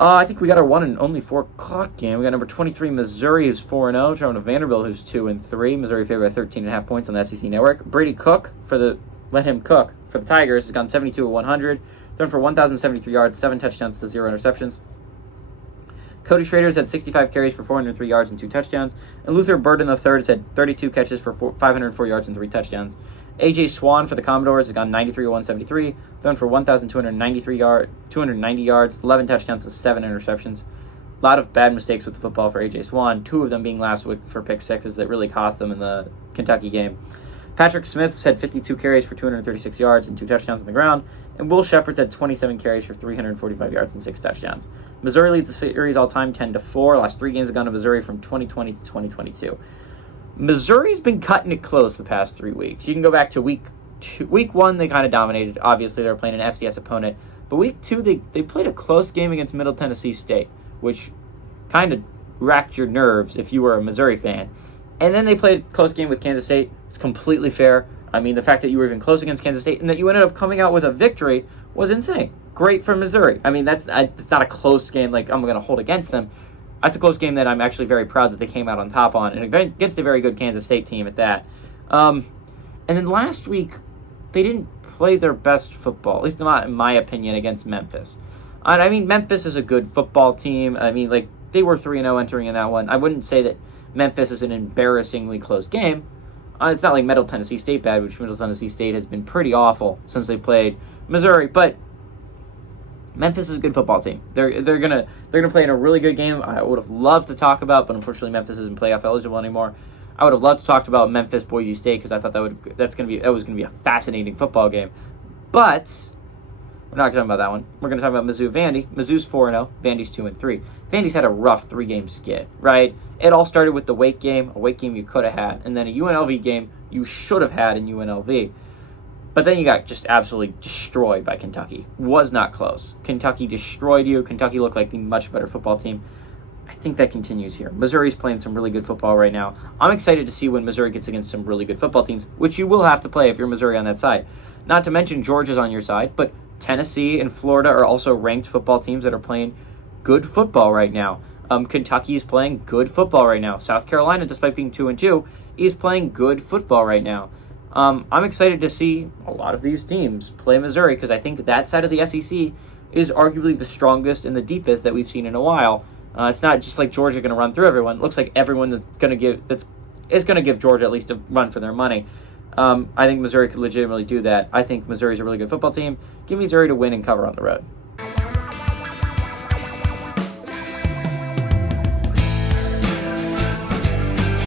I think we got our one and only 4 o'clock game. We got number 23, Missouri, who's 4-0, traveling to Vanderbilt, who's 2-3. Missouri favored by 13.5 points on the SEC Network. Brady Cook, let him cook, for the Tigers, has gone 72 of 100, thrown for 1,073 yards, 7 touchdowns to 0 interceptions. Cody Schrader's had 65 carries for 403 yards and 2 touchdowns. And Luther Burden III has had 32 catches for 504 yards and 3 touchdowns. A.J. Swan for the Commodores has gone 93 of 173, thrown for 290 yards, 11 touchdowns to 7 interceptions. A lot of bad mistakes with the football for A.J. Swan, 2 of them being last week for pick sixes that really cost them in the Kentucky game. Patrick Smith's had 52 carries for 236 yards and 2 touchdowns on the ground, and Will Shepherd's had 27 carries for 345 yards and 6 touchdowns. Missouri leads the series all-time 10-4. Last 3 games have gone to Missouri from 2020 to 2022. Missouri's been cutting it close the past 3 weeks. You can go back to week 1, they kind of dominated. Obviously, they were playing an FCS opponent. But week 2, they played a close game against Middle Tennessee State, which kind of racked your nerves if you were a Missouri fan. And then they played a close game with Kansas State. It's completely fair. I mean, the fact that you were even close against Kansas State and that you ended up coming out with a victory was insane. Great for Missouri. I mean, it's not a close game like I'm going to hold against them. That's a close game that I'm actually very proud that they came out on top on, and against a very good Kansas State team at that. And then last week, they didn't play their best football, at least not in my opinion, against Memphis. And I mean, Memphis is a good football team. I mean, like, they were 3-0 entering in that one. I wouldn't say that Memphis is an embarrassingly close game. It's not like Middle Tennessee State bad, which Middle Tennessee State has been pretty awful since they played Missouri. But Memphis is a good football team. They're gonna play in a really good game. I would have loved to talk about, but unfortunately Memphis isn't playoff eligible anymore. I would have loved to talk about Memphis Boise State because I thought that was gonna be a fascinating football game. But we're not going to talk about that one. We're going to talk about Mizzou Vandy. Mizzou's 4-0. Vandy's 2-3. Vandy's had a rough 3-game skid, right? It all started with the Wake game, a Wake game you could have had, and then a UNLV game you should have had in UNLV. But then you got just absolutely destroyed by Kentucky. Was not close. Kentucky destroyed you. Kentucky looked like the much better football team. I think that continues here. Missouri's playing some really good football right now. I'm excited to see when Missouri gets against some really good football teams, which you will have to play if you're Missouri on that side. Not to mention Georgia's on your side, but Tennessee and Florida are also ranked football teams that are playing good football right now. Kentucky is playing good football right now. South Carolina, despite being 2-2, is playing good football right now. I'm excited to see a lot of these teams play Missouri because I think that side of the SEC is arguably the strongest and the deepest that we've seen in a while. It's not just like Georgia going to run through everyone. It looks like everyone is going to give Georgia at least a run for their money. I think Missouri could legitimately do that. I think Missouri's a really good football team. Give me Missouri to win and cover on the road.